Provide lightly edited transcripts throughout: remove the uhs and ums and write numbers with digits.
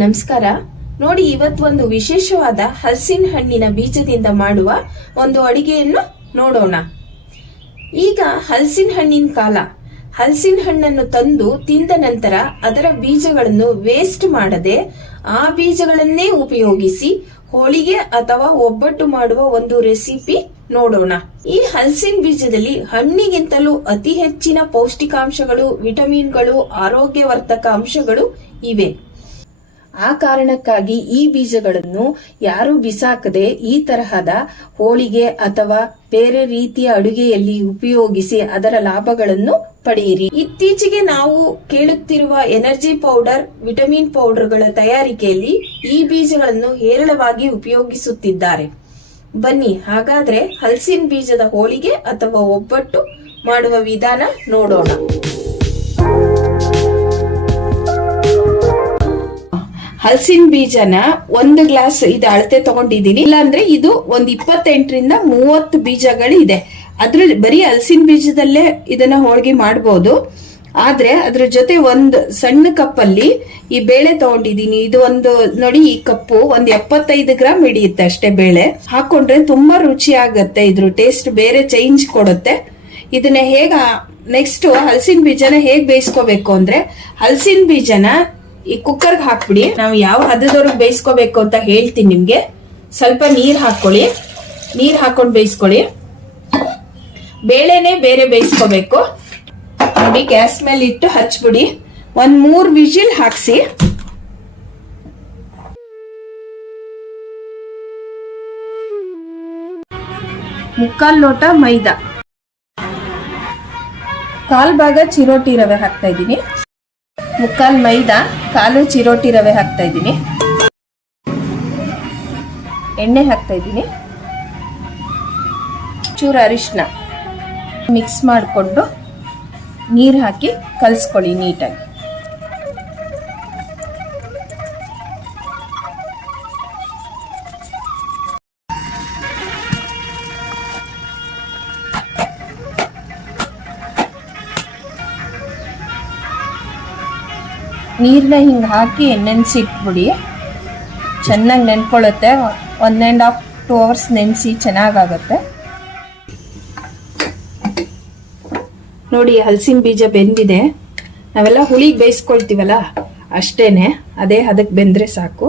ನಮಸ್ಕಾರ ನೋಡಿ, ಇವತ್ತೊಂದು ವಿಶೇಷವಾದ ಹಲಸಿನ ಹಣ್ಣಿನ ಬೀಜದಿಂದ ಮಾಡುವ ಒಂದು ಅಡಿಗೆಯನ್ನು ನೋಡೋಣ. ಈಗ ಹಲಸಿನ ಹಣ್ಣಿನ ಕಾಲ. ಹಲಸಿನ ಹಣ್ಣನ್ನು ತಂದು ತಿಂದ ನಂತರ ಅದರ ಬೀಜಗಳನ್ನು ವೇಸ್ಟ್ ಮಾಡದೆ ಆ ಬೀಜಗಳನ್ನೇ ಉಪಯೋಗಿಸಿ ಹೋಳಿಗೆ ಅಥವಾ ಒಬ್ಬಟ್ಟು ಮಾಡುವ ಒಂದು ರೆಸಿಪಿ ನೋಡೋಣ. ಈ ಹಲಸಿನ ಬೀಜದಲ್ಲಿ ಹಣ್ಣಿಗಿಂತಲೂ ಅತಿ ಹೆಚ್ಚಿನ ಪೌಷ್ಟಿಕಾಂಶಗಳು, ವಿಟಮಿನ್ಗಳು, ಆರೋಗ್ಯವರ್ಧಕ ಅಂಶಗಳು ಇವೆ. ಆ ಕಾರಣಕ್ಕಾಗಿ ಈ ಬೀಜಗಳನ್ನು ಯಾರು ಬಿಸಾಕದೆ ಈ ತರಹದ ಹೋಳಿಗೆ ಅಥವಾ ಬೇರೆ ರೀತಿಯ ಅಡುಗೆಯಲ್ಲಿ ಉಪಯೋಗಿಸಿ ಅದರ ಲಾಭಗಳನ್ನು ಪಡೆಯಿರಿ. ಇತ್ತೀಚೆಗೆ ನಾವು ಕೇಳುತ್ತಿರುವ ಎನರ್ಜಿ ಪೌಡರ್, ವಿಟಮಿನ್ ಪೌಡರ್ಗಳ ತಯಾರಿಕೆಯಲ್ಲಿ ಈ ಬೀಜಗಳನ್ನು ಹೇರಳವಾಗಿ ಉಪಯೋಗಿಸುತ್ತಿದ್ದಾರೆ. ಬನ್ನಿ ಹಾಗಾದ್ರೆ ಹಲಸಿನ ಬೀಜದ ಹೋಳಿಗೆ ಅಥವಾ ಒಬ್ಬಟ್ಟು ಮಾಡುವ ವಿಧಾನ ನೋಡೋಣ. ಹಲಸಿನ ಬೀಜನ 1 ಗ್ಲಾಸ್ ಇದು ಅಳತೆ ತಗೊಂಡಿದ್ದೀನಿ. ಇಲ್ಲಾಂದ್ರೆ ಇದು ಒಂದು 28ರಿಂದ 30 ಬೀಜಗಳು ಇದೆ. ಅದ್ರ ಬರೀ ಹಲಸಿನ ಬೀಜದಲ್ಲೇ ಇದನ್ನ ಹೋಳಿಗೆ ಮಾಡಬಹುದು. ಆದ್ರೆ ಅದ್ರ ಜೊತೆ ಒಂದು ಸಣ್ಣ ಕಪ್ಪಲ್ಲಿ ಈ ಬೇಳೆ ತಗೊಂಡಿದ್ದೀನಿ. ಇದು ಒಂದು ನೋಡಿ, ಈ ಕಪ್ಪು ಒಂದು 75 ಗ್ರಾಮ್ ಹಿಡಿಯುತ್ತೆ ಅಷ್ಟೇ. ಬೇಳೆ ಹಾಕೊಂಡ್ರೆ ತುಂಬಾ ರುಚಿ ಆಗತ್ತೆ. ಇದ್ರ ಟೇಸ್ಟ್ ಬೇರೆ ಚೇಂಜ್ ಕೊಡುತ್ತೆ. ಇದನ್ನ ನೆಕ್ಸ್ಟ್ ಹಲಸಿನ ಬೀಜನ ಹೇಗ್ ಬೇಯಿಸ್ಕೋಬೇಕು ಅಂದ್ರೆ, ಹಲಸಿನ ಬೀಜನ ಈ ಕುಕ್ಕರ್ಗೆ ಹಾಕ್ಬಿಡಿ. ನಾವು ಯಾವ ಹದದವರೆಗೆ ಬೇಯಿಸ್ಕೋಬೇಕು ಅಂತ ಹೇಳ್ತೀನಿ ನಿಮ್ಗೆ. ಸ್ವಲ್ಪ ನೀರ್ ಹಾಕೊಳ್ಳಿ, ನೀರ್ ಹಾಕೊಂಡು ಬೇಯಿಸ್ಕೊಳ್ಳಿ. ಬೇಳೆನೆ ಬೇರೆ ಬೇಯಿಸ್ಕೋಬೇಕು. ನೋಡಿ, ಗ್ಯಾಸ್ ಮೇಲೆ ಇಟ್ಟು ಹಚ್ಬಿಡಿ. 3 ವಿಜಿಲ್ ಹಾಕ್ಸಿ. ಮುಕ್ಕಾಲ್ ಲೋಟ ಮೈದಾ, 1/4 ಭಾಗ ಚಿರೋಟಿ ರವೆ ಹಾಕ್ತಾ ಇದ್ದೀನಿ. 1/4 ಮೈದಾ, 1/4 ಚಿರೋಟಿ ರವೆ ಹಾಕ್ತಾ ಇದ್ದೀನಿ. ಎಣ್ಣೆ ಹಾಕ್ತಾ ಇದ್ದೀನಿ. ಚೂರು ಅರಿಶಿನ ಮಿಕ್ಸ್ ಮಾಡಿಕೊಂಡು ನೀರು ಹಾಕಿ ಕಲಿಸ್ಕೊಳ್ಳಿ ನೀಟಾಗಿ. ನೀರನ್ನ ಹಿಂಗೆ ಹಾಕಿ ನೆನೆಸಿಟ್ಬಿಡಿ. ಚೆನ್ನಾಗಿ ನೆನ್ಕೊಳ್ಳುತ್ತೆ. 1.5-2 ಅವರ್ಸ್ ನೆನೆಸಿ ಚೆನ್ನಾಗಾಗತ್ತೆ. ನೋಡಿ, ಹಲಸಿನ ಬೀಜ ಬೆಂದಿದೆ. ನಾವೆಲ್ಲ ಹುಳಿಗೆ ಬೇಯಿಸ್ಕೊಳ್ತೀವಲ್ಲ ಅಷ್ಟೇನೆ, ಅದೇ ಅದಕ್ಕೆ ಬೆಂದರೆ ಸಾಕು.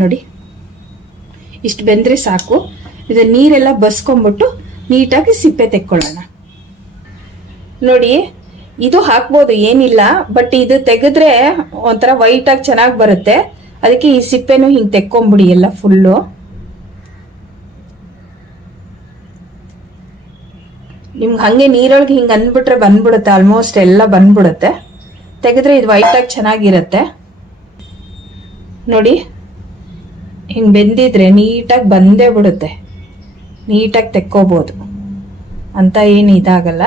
ನೋಡಿ, ಇಷ್ಟು ಬೆಂದರೆ ಸಾಕು. ಇದು ನೀರೆಲ್ಲ ಬಸ್ಕೊಂಡ್ಬಿಟ್ಟು ನೀಟಾಗಿ ಸಿಪ್ಪೆ ತೆಕ್ಕೊಳ್ಳೋಣ. ನೋಡಿ, ಇದು ಹಾಕ್ಬೋದು, ಏನಿಲ್ಲ. ಬಟ್ ಇದು ತೆಗೆದ್ರೆ ಒಂಥರ ವೈಟ್ ಆಗಿ ಚೆನ್ನಾಗಿ ಬರುತ್ತೆ. ಅದಕ್ಕೆ ಈ ಸಿಪ್ಪೆನೂ ಹಿಂಗೆ ತೆಕ್ಕೊಂಬಿಡಿ ಎಲ್ಲ ಫುಲ್ಲು. ನಿಮ್ಗೆ ಹಂಗೆ ನೀರೊಳಗೆ ಹಿಂಗೆ ಅಂದ್ಬಿಟ್ರೆ ಬಂದ್ಬಿಡುತ್ತೆ. ಆಲ್ಮೋಸ್ಟ್ ಎಲ್ಲ ಬಂದ್ಬಿಡುತ್ತೆ. ತೆಗೆದ್ರೆ ಇದು ವೈಟ್ ಆಗಿ ಚೆನ್ನಾಗಿರುತ್ತೆ. ನೋಡಿ, ಹಿಂಗೆ ಬೆಂದಿದ್ರೆ ನೀಟಾಗಿ ಬಂದೇ ಬಿಡುತ್ತೆ. ನೀಟಾಗಿ ತೆಕ್ಕೋಬೋದು ಅಂತ ಏನು ಇದಾಗಲ್ಲ.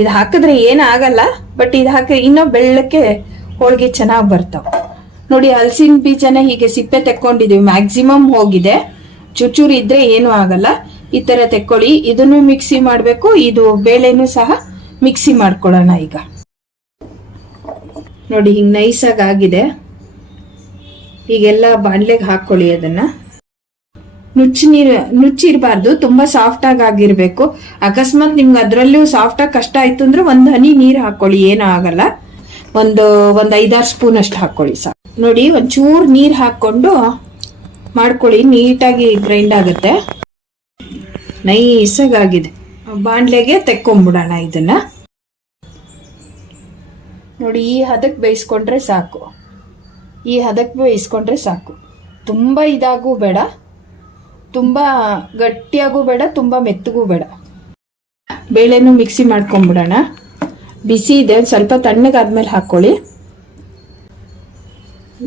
ಇದು ಹಾಕಿದ್ರೆ ಏನಾಗಲ್ಲ. ಬಟ್ ಇದು ಹಾಕಿ ಇನ್ನೂ ಬೆಳ್ಳಕ್ಕೆ ಹೋಳಿಗೆ ಚೆನ್ನಾಗಿ ಬರ್ತಾವ. ನೋಡಿ, ಹಲಸಿನ ಬೀಜನ ಹೀಗೆ ಸಿಪ್ಪೆ ತೆಕ್ಕೊಂಡಿದೀವಿ. ಮ್ಯಾಕ್ಸಿಮಮ್ ಹೋಗಿದೆ. ಚೂಚೂರು ಇದ್ರೆ ಏನೂ ಆಗಲ್ಲ. ಈ ತರ ತೆಕ್ಕೊಳ್ಳಿ. ಇದನ್ನು ಮಿಕ್ಸಿ ಮಾಡಬೇಕು. ಇದು ಬೇಳೆನೂ ಸಹ ಮಿಕ್ಸಿ ಮಾಡ್ಕೊಳ್ಳೋಣ ಈಗ. ನೋಡಿ, ಹಿಂಗೆ ನೈಸಾಗಿ ಆಗಿದೆ. ಹೀಗೆಲ್ಲ ಬಾಣಲೆಗೆ ಹಾಕೊಳ್ಳಿ. ಅದನ್ನ ನುಚ್ಚಿರಬಾರ್ದು, ತುಂಬಾ ಸಾಫ್ಟ್ ಆಗಿರ್ಬೇಕು. ಅಕಸ್ಮಾತ್ ನಿಮ್ಗೆ ಅದ್ರಲ್ಲೂ ಸಾಫ್ಟ್ ಆಗಿ ಕಷ್ಟ ಆಯ್ತು ಅಂದ್ರೆ 1 ಹನಿ ನೀರು ಹಾಕೊಳ್ಳಿ, ಏನೂ ಆಗಲ್ಲ. ಒಂದು 5-6 ಸ್ಪೂನ್ ಅಷ್ಟು ಹಾಕೊಳ್ಳಿ ಸಾಕು. ನೋಡಿ, ಒಂಚೂರು ನೀರು ಹಾಕೊಂಡು ಮಾಡ್ಕೊಳ್ಳಿ. ನೀಟಾಗಿ ಗ್ರೈಂಡ್ ಆಗುತ್ತೆ. ನೈಸಾಗಿ ಆಗಿದೆ. ಬಾಣಲೆಗೆ ತೆಕ್ಕೊಂಬಿಡೋಣ ಇದನ್ನ. ನೋಡಿ, ಈ ಹದಕ್ಕೆ ಬೇಯಿಸ್ಕೊಂಡ್ರೆ ಸಾಕು. ಈ ಹದಕ್ಕೆ ಬೇಯಿಸ್ಕೊಂಡ್ರೆ ಸಾಕು. ತುಂಬಾ ಇದಾಗೂ ಬೇಡ, ತುಂಬಾ ಗಟ್ಟಿಯಾಗೂ ಬೇಡ, ತುಂಬಾ ಮೆತ್ತಗೂ ಬೇಡ. ಬೇಳೆನೂ ಮಿಕ್ಸಿ ಮಾಡ್ಕೊಂಡ್ಬಿಡೋಣ. ಬಿಸಿ ಇದೆ, ಸ್ವಲ್ಪ ತಣ್ಣಗಾದ್ಮೇಲೆ ಹಾಕೊಳ್ಳಿ.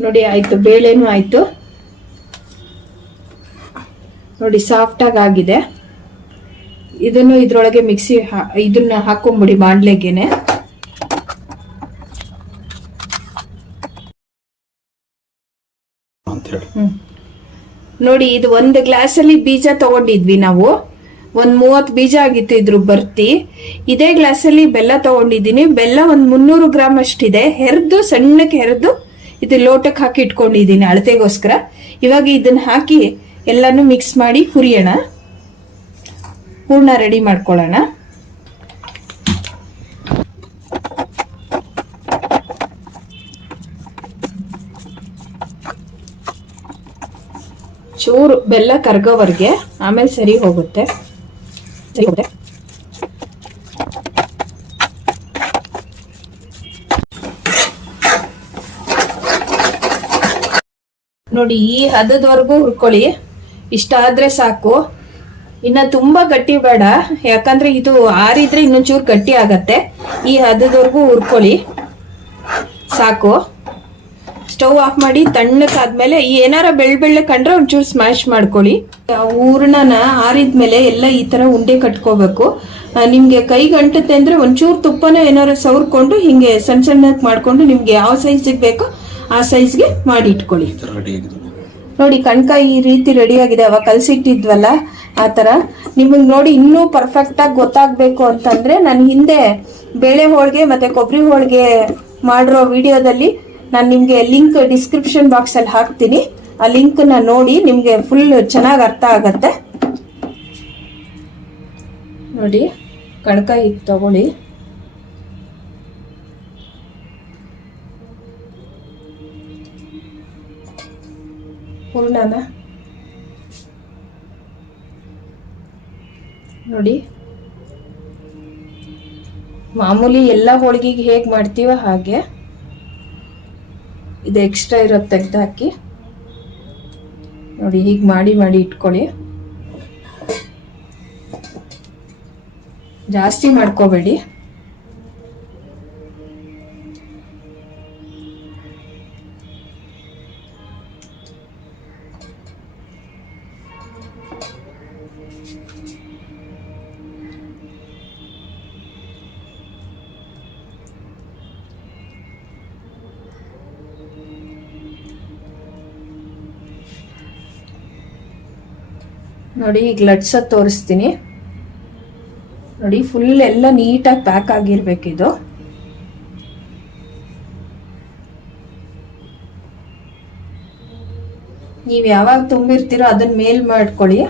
ನೋಡಿ, ಆಯ್ತು, ಬೇಳೆನೂ ಆಯ್ತು. ನೋಡಿ, ಸಾಫ್ಟಾಗಿ ಆಗಿದೆ. ಇದನ್ನು ಇದ್ರೊಳಗೆ ಇದನ್ನ ಹಾಕೊಂಡ್ಬಿಡಿ ಬಾಣ್ಲೆಗೆನೆ. ನೋಡಿ, ಇದು 1 ಗ್ಲಾಸಲ್ಲಿ ಬೀಜ ತಗೊಂಡಿದ್ವಿ ನಾವು. 30 ಬೀಜ ಆಗಿತ್ತು ಇದ್ರ ಬರ್ತಿ. ಇದೇ ಗ್ಲಾಸಲ್ಲಿ ಬೆಲ್ಲ ತಗೊಂಡಿದ್ದೀನಿ. ಬೆಲ್ಲ 300 ಗ್ರಾಮ್ ಅಷ್ಟಿದೆ. ಸಣ್ಣಕ್ಕೆ ಹೆರ್ದು ಇದು ಲೋಟಕ್ಕೆ ಹಾಕಿ ಇಟ್ಕೊಂಡಿದ್ದೀನಿ ಅಳತೆಗೋಸ್ಕರ. ಇವಾಗ ಇದನ್ನ ಹಾಕಿ ಎಲ್ಲಾನು ಮಿಕ್ಸ್ ಮಾಡಿ ಹುರಿಯೋಣ. ಹೂರ್ಣ ರೆಡಿ ಮಾಡ್ಕೊಳ್ಳೋಣ. ಚೂರು ಬೆಲ್ಲ ಕರ್ಗೋವರೆಗೆ, ಆಮೇಲೆ ಸರಿ ಹೋಗುತ್ತೆ. ನೋಡಿ, ಈ ಹದದವರೆಗೂ ಹುರ್ಕೊಳ್ಳಿ. ಇಷ್ಟ ಆದ್ರೆ ಸಾಕು. ಇನ್ನ ತುಂಬಾ ಗಟ್ಟಿ ಬೇಡ, ಯಾಕಂದ್ರೆ ಇದು ಆರಿದ್ರೆ ಇನ್ನೊಂಚೂರು ಗಟ್ಟಿ ಆಗತ್ತೆ. ಈ ಹದದವರೆಗೂ ಹುರ್ಕೊಳ್ಳಿ ಸಾಕು. ಸ್ಟವ್ ಆಫ್ ಮಾಡಿ ತಣ್ಣಕ್ಕಾದ್ಮೇಲೆ ಏನಾರ ಬೆಳ್ಳ ಕಂಡ್ರೆ ಒಂಚೂರು ಸ್ಮ್ಯಾಶ್ ಮಾಡ್ಕೊಳ್ಳಿ. ಹೂರ್ಣನ ಆರಿದ್ಮೇಲೆ ಎಲ್ಲ ಈ ತರ ಉಂಡೆ ಕಟ್ಕೋಬೇಕು. ನಿಮ್ಗೆ ಕೈಗೆ ಅಂಟುತ್ತೆ ಅಂದ್ರೆ ಒಂಚೂರು ತುಪ್ಪನ ಏನಾರ ಸವರ್ಕೊಂಡು ಹಿಂಗೆ ಸಣ್ಣ ಸಣ್ಣಕ್ಕೆ ಮಾಡ್ಕೊಂಡು ನಿಮ್ಗೆ ಯಾವ ಸೈಜಿಗೆ ಬೇಕೋ ಆ ಸೈಜ್ಗೆ ಮಾಡಿ ಇಟ್ಕೊಳ್ಳಿ. ನೋಡಿ, ಕಣ್ಕ ಈ ರೀತಿ ರೆಡಿ ಆಗಿದೆ. ಅವಾಗ ಕಲ್ಸಿಟ್ಟಿದ್ವಲ್ಲ ಆ ತರ. ನಿಮಗೆ ನೋಡಿ ಇನ್ನೂ ಪರ್ಫೆಕ್ಟ್ ಆಗಿ ಗೊತ್ತಾಗ್ಬೇಕು ಅಂತಂದ್ರೆ ನಾನು ಹಿಂದೆ ಬೇಳೆ ಹೋಳಿಗೆ ಮತ್ತೆ ಕೊಬ್ಬರಿ ಹೋಳಿಗೆ ಮಾಡಿರೋ ವಿಡಿಯೋದಲ್ಲಿ ನಾನು ನಿಮ್ಗೆ ಲಿಂಕ್ ಡಿಸ್ಕ್ರಿಪ್ಷನ್ ಬಾಕ್ಸ್ ಅಲ್ಲಿ ಹಾಕ್ತೀನಿ. ಆ ಲಿಂಕ್ ನ ನೋಡಿ, ನಿಮ್ಗೆ ಫುಲ್ ಚೆನ್ನಾಗಿ ಅರ್ಥ ಆಗತ್ತೆ. ನೋಡಿ, ಕಣ್ಕ ಈಗ ತಗೊಳ್ಳಿ. ಹೂರ್ಣನ ನೋಡಿ, ಮಾಮೂಲಿ ಎಲ್ಲ ಹೋಳಿಗೆಗೆ ಹೇಗೆ ಮಾಡ್ತೀವ ಹಾಗೆ. ಇದು ಎಕ್ಸ್ಟ್ರಾ ಇರೋದು ತೆಗ್ದು ಹಾಕಿ ನೋಡಿ, ಹೀಗೆ ಮಾಡಿ ಮಾಡಿ ಇಟ್ಕೊಳ್ಳಿ. ಜಾಸ್ತಿ ಮಾಡ್ಕೋಬೇಡಿ. ನೋಡಿ, ಈಗ ಲಟ್ಸ ತೋರಿಸ್ತೀನಿ. ನೋಡಿ, ಫುಲ್ ಎಲ್ಲ ನೀಟಾಗಿ ಪ್ಯಾಕ್ ಆಗಿರ್ಬೇಕಿದು. ನೀವು ಯಾವಾಗ ತುಂಬಿರ್ತೀರೋ ಅದನ್ನ ಮೇಲ್ ಮಾಡ್ಕೊಳ್ಳಿ.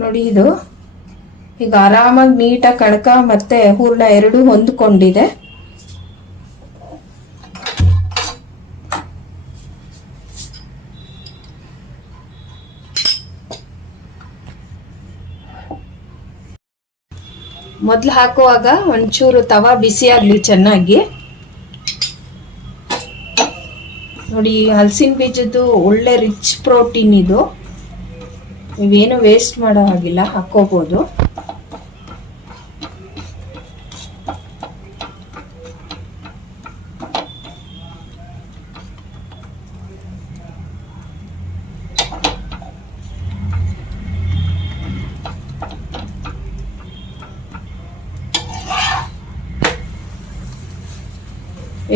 ನೋಡಿ, ಇದು ಈಗ ಆರಾಮಾಗಿ ನೀಟಾಗಿ ಕಣಕ ಮತ್ತೆ ಹೂರ್ಣ ಎರಡೂ ಹೊಂದ್ಕೊಂಡಿದೆ. ಮೊದ್ಲು ಹಾಕುವಾಗ ಒಂಚೂರು ತವಾ ಬಿಸಿ ಆಗ್ಲಿ ಚೆನ್ನಾಗಿ. ನೋಡಿ, ಹಲಸಿನ ಬೀಜದ್ದು ಒಳ್ಳೆ ರಿಚ್ ಪ್ರೋಟೀನ್ ಇದು. ನೀವೇನು ವೇಸ್ಟ್ ಮಾಡೋ ಹಾಗಿಲ್ಲ, ಹಾಕೋಬಹುದು.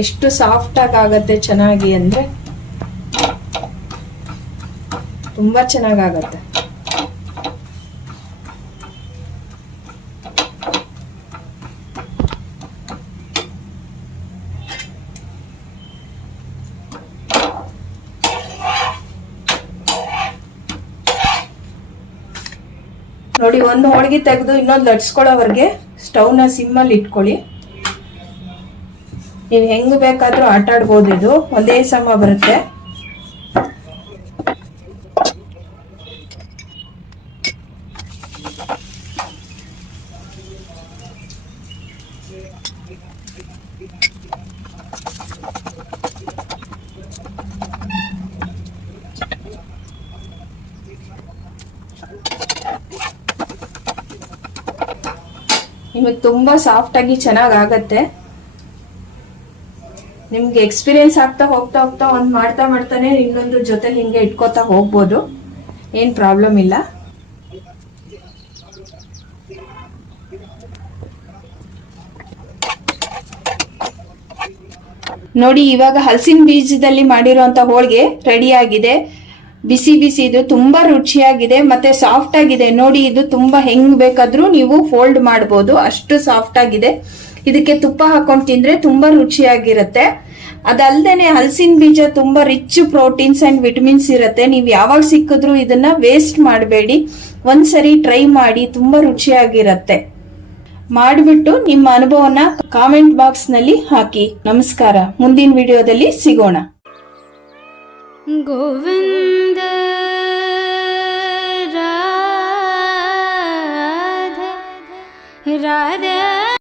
ಎಷ್ಟು ಸಾಫ್ಟ್ ಆಗತ್ತೆ ಚೆನ್ನಾಗಿ ಅಂದ್ರೆ ತುಂಬಾ ಚೆನ್ನಾಗಾಗತ್ತೆ. ನೋಡಿ, ಒಂದು ಹೋಳಿಗೆ ತೆಗೆದು ಇನ್ನೊಂದು ಲಟ್ಸ್ಕೊಳ್ಳೋವರೆಗೆ ಸ್ಟವ್ನ ಸಿಮ್ಮಲ್ಲಿ ಇಟ್ಕೊಳ್ಳಿ. ನೀವು ಹೆಂಗ್ ಬೇಕಾದ್ರೂ ಆಟ ಆಡ್ಬೋದು. ಇದು ಒಂದೇ ಸಮ ಬರುತ್ತೆ. ನಿಮಗೆ ತುಂಬ ಸಾಫ್ಟಾಗಿ ಚೆನ್ನಾಗಿ ಆಗತ್ತೆ. ನಿಮ್ಗೆ ಎಕ್ಸ್ಪೀರಿಯನ್ಸ್ ಆಗ್ತಾ ಹೋಗ್ತಾ ಹೋಗ್ತಾ ಒಂದು ಮಾಡ್ತಾ ಮಾಡ್ತಾನೆ ಇನ್ನೊಂದು ಜೊತೆ ಹಿಂಗೆ ಇಟ್ಕೋತಾ ಹೋಗ್ಬೋದು, ಏನು ಪ್ರಾಬ್ಲಮ್ ಇಲ್ಲ. ನೋಡಿ, ಇವಾಗ ಹಲಸಿನ ಬೀಜದಲ್ಲಿ ಮಾಡಿರೋಂಥ ಹೋಳಿಗೆ ರೆಡಿ ಆಗಿದೆ. ಬಿಸಿ ಬಿಸಿ ಇದು ತುಂಬಾ ರುಚಿಯಾಗಿದೆ ಮತ್ತೆ ಸಾಫ್ಟ್ ಆಗಿದೆ. ನೋಡಿ, ಇದು ತುಂಬಾ ಹೆಂಗ್ ಬೇಕಾದ್ರೂ ನೀವು ಫೋಲ್ಡ್ ಮಾಡ್ಬೋದು, ಅಷ್ಟು ಸಾಫ್ಟ್ ಆಗಿದೆ. ಇದಕ್ಕೆ ತುಪ್ಪ ಹಾಕೊಂಡು ತಿಂದ್ರೆ ತುಂಬಾ ರುಚಿಯಾಗಿರುತ್ತೆ. ಅದಲ್ದೇನೆ ಹಲಸಿನ ಬೀಜ ತುಂಬಾ ರಿಚ್ ಪ್ರೋಟೀನ್ಸ್ ಅಂಡ್ ವಿಟಮಿನ್ಸ್ ಇರುತ್ತೆ. ನೀವು ಯಾವಾಗ ಸಿಕ್ಕಿದ್ರು ಇದನ್ನ ವೇಸ್ಟ್ ಮಾಡಬೇಡಿ, ಒಂದ್ಸರಿ ಟ್ರೈ ಮಾಡಿ, ತುಂಬಾ ರುಚಿಯಾಗಿರುತ್ತೆ. ಮಾಡಿಬಿಟ್ಟು ನಿಮ್ಮ ಅನುಭವನ ಕಾಮೆಂಟ್ ಬಾಕ್ಸ್ ನಲ್ಲಿ ಹಾಕಿ. ನಮಸ್ಕಾರ, ಮುಂದಿನ ವಿಡಿಯೋದಲ್ಲಿ ಸಿಗೋಣ. ಗೋವಿಂದ ರಾಧಾ ರಾಧಾ